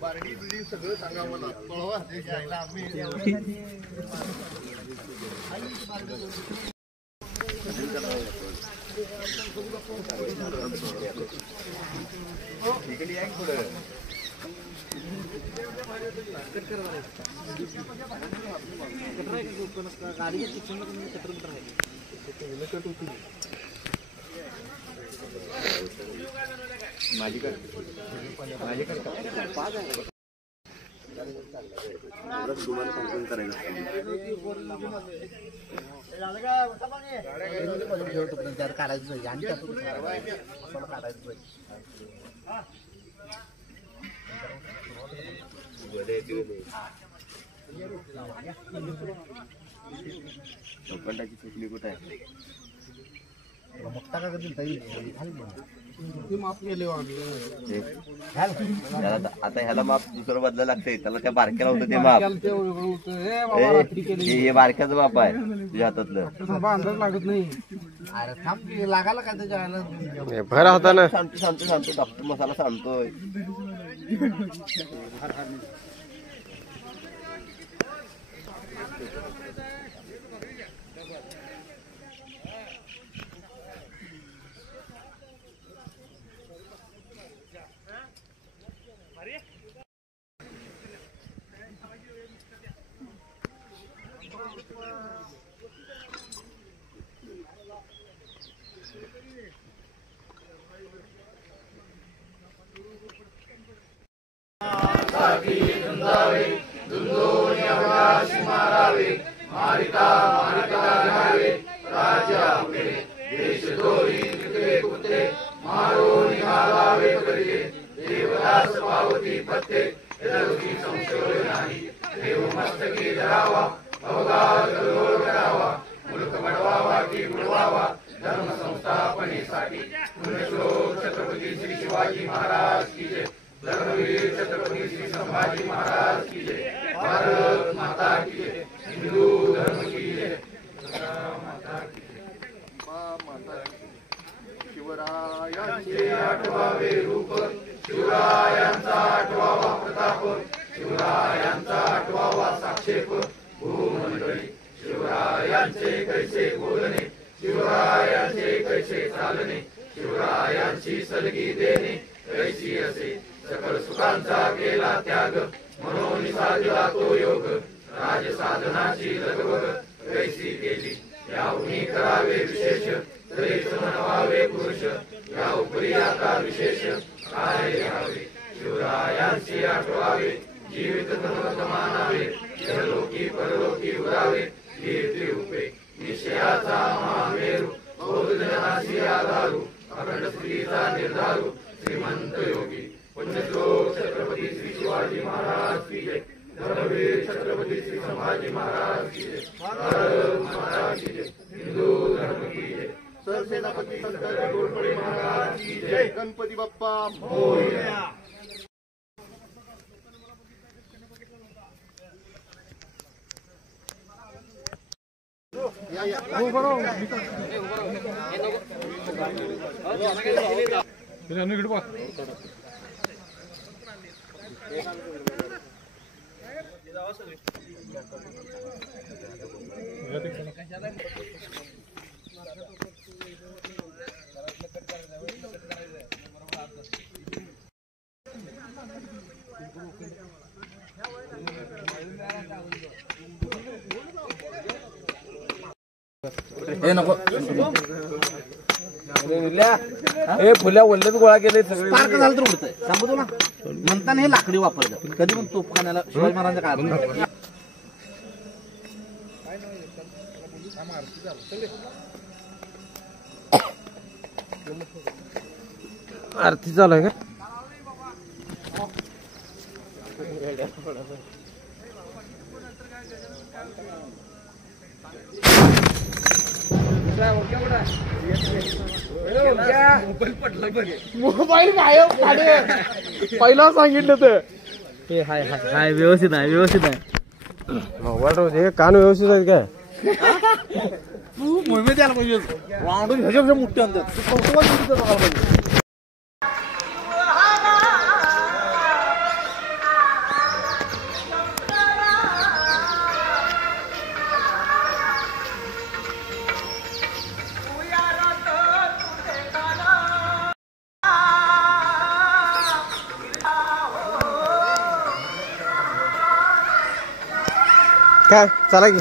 बारडी बिडी सगळं सांगा मला पळवा ते जायला आम्ही इकडे या पुढे गाडी माझीकडे तुम्हाला संकलन करायचं काढायचं आणि काढायचं चौपटाची चुकली कुठे आहे मोठा का कधी माफ केले आता ह्याला माप दुसरं बदला लागतंय त्याला त्या बारक्याला होतं ते माप हे बारक्याचं माप आहे तुझ्या हातातलं अंदाज लागत नाही अरे थांब लागायला काय त्याच्या भर होता ना सांगतो डॉक्टर मसाला सांगतोय छत्रपती श्री शिवाजी महाराज की जय धर्मवीर छत्रपती श्री संभाजी महाराज की जय भारत माता की जय हिंदू धर्म की जय माता की जय शिवरायांचे आठवावे रूप शिवरायांचा आठवावा प्रताप शिवरायांचा आठवावा साक्षेप भूमंडळी शिवरायांचे कैसे बोलणे शिवरायांचे कैसे चालणे शिवरायांची सलगी देणे कैसी असे सकल सुखांचा केला त्याग म्हणून साधला तो योग राज साधनाची लगबग कैसी केली याहूनी करावे विशेष तरीच म्हणवावे पुरुष या उपरी आता विशेष काय लिहावे शिवरायांची आठवावे जीवित धर्म मानावे इहलोकी परलोकी उरावे कीर्ती उपे निश्चयाचा महामेरू बोधजनाशी आधारू अखंड स्त्रीचा निर्धारू श्रीमंत योगी पुण्यश्लोक छत्रपती श्री शिवाजी महाराज की जय धर्मवीर छत्रपती श्री संभाजी महाराज की जय भारत माता की जय हिंदू धर्म की जय सरसेनापती संत घोरपडे महाराज की जय गणपती बाप्पा मोरया फुल्या वल्लत गोळा केले सगळे पार्क झालं तर उडतंय सांगू तुला म्हणताना हे लाकडी वापरतात कधी पण तोफखान्याला शिवाजी महाराजांच्या काळात आरती चालू आहे का ओके मोबाईल गायब काढे पहिला सांगितलं तर हे हाय हाय हाय व्यवस्थित आहे व्यवस्थित आहे मोबाईल कान व्यवस्थित आहेत काय तू मोहिमेत यायला पाहिजे राऊंड ह्याच्यापेक्षा मोठे आणतात तू कौतुकात बघायला पाहिजे काय चला की